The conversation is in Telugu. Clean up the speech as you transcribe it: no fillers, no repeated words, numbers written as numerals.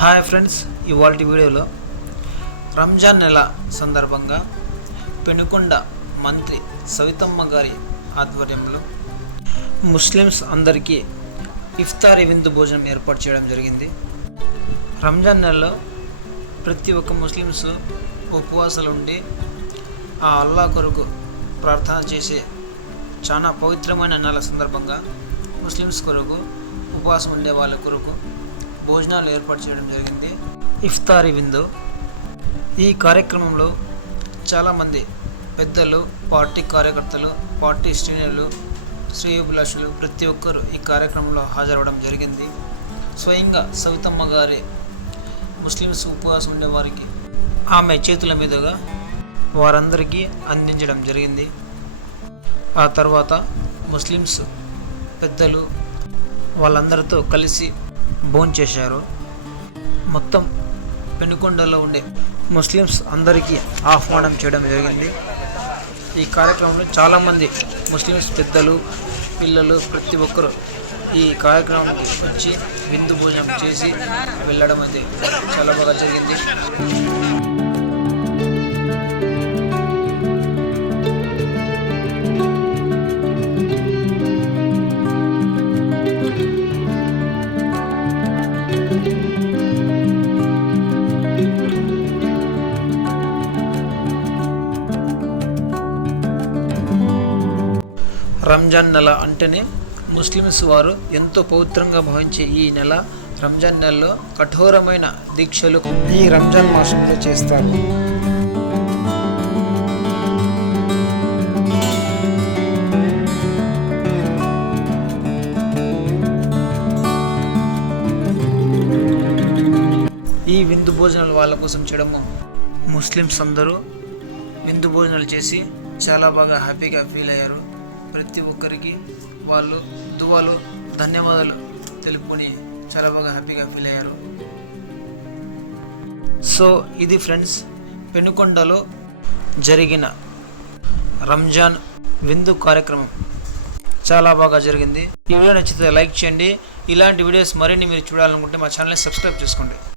హాయ్ ఫ్రెండ్స్, ఇవాల్టి వీడియోలో రంజాన్ నెల సందర్భంగా పెనుకొండ మంత్రి సవితమ్మ గారి ఆధ్వర్యంలో ముస్లిమ్స్ అందరికీ ఇఫ్తారీ విందు భోజనం ఏర్పాటు చేయడం జరిగింది. రంజాన్ నెలలో ప్రతి ఒక్క ముస్లిమ్స్ ఉపవాసాలు ఉండి ఆ అల్లా కొరకు ప్రార్థన చేసే చాలా పవిత్రమైన నెల సందర్భంగా ముస్లిమ్స్ కొరకు ఉపవాసం ఉండే వాళ్ళ కొరకు భోజనాలు ఏర్పాటు చేయడం జరిగింది. ఇఫ్తారీ విందు. ఈ కార్యక్రమంలో చాలామంది పెద్దలు, పార్టీ కార్యకర్తలు, పార్టీ శ్రేణులు, శ్రేయోభిలాషులు ప్రతి ఒక్కరూ ఈ కార్యక్రమంలో హాజరవడం జరిగింది. స్వయంగా సవితమ్మ గారి ముస్లిమ్స్ ఉపవాసం ఉండే వారికి ఆమె చేతుల మీదుగా వారందరికీ అందించడం జరిగింది. ఆ తర్వాత ముస్లిమ్స్ పెద్దలు వాళ్ళందరితో కలిసి భోంచేశారు. మొత్తం పెనుకొండలో ఉండే ముస్లిమ్స్ అందరికీ ఆహ్వానం చేయడం జరిగింది. ఈ కార్యక్రమంలో చాలామంది ముస్లిమ్స్ పెద్దలు, పిల్లలు ప్రతి ఒక్కరు ఈ కార్యక్రమానికి వచ్చి విందు భోజనం చేసి వెళ్ళడం అయితే చాలా బాగా జరిగింది. రంజాన్ నెల అంటేనే ముస్లిమ్స్ వారు ఎంతో పవిత్రంగా భావించే ఈ నెల. రంజాన్ నెలలో కఠోరమైన దీక్షలు ఈ రంజాన్ మాసంలో చేస్తారు. ఈ విందు భోజనాలు వాళ్ళ కోసం చేయడము ముస్లిమ్స్ అందరూ విందు భోజనాలు చేసి చాలా బాగా హ్యాపీగా ఫీల్ అయ్యారు. ప్రతి ఒక్కరికి వాళ్ళు దువాలు, ధన్యవాదాలు తెలుపుకొని చాలా బాగా హ్యాపీగా ఫీల్ అయ్యారు. సో ఇది ఫ్రెండ్స్, పెనుకొండలో జరిగిన రంజాన్ విందు కార్యక్రమం చాలా బాగా జరిగింది. ఈ వీడియో నచ్చితే లైక్ చేయండి. ఇలాంటి వీడియోస్ మరిన్ని మీరు చూడాలనుకుంటే మా ఛానల్ని సబ్స్క్రైబ్ చేసుకోండి.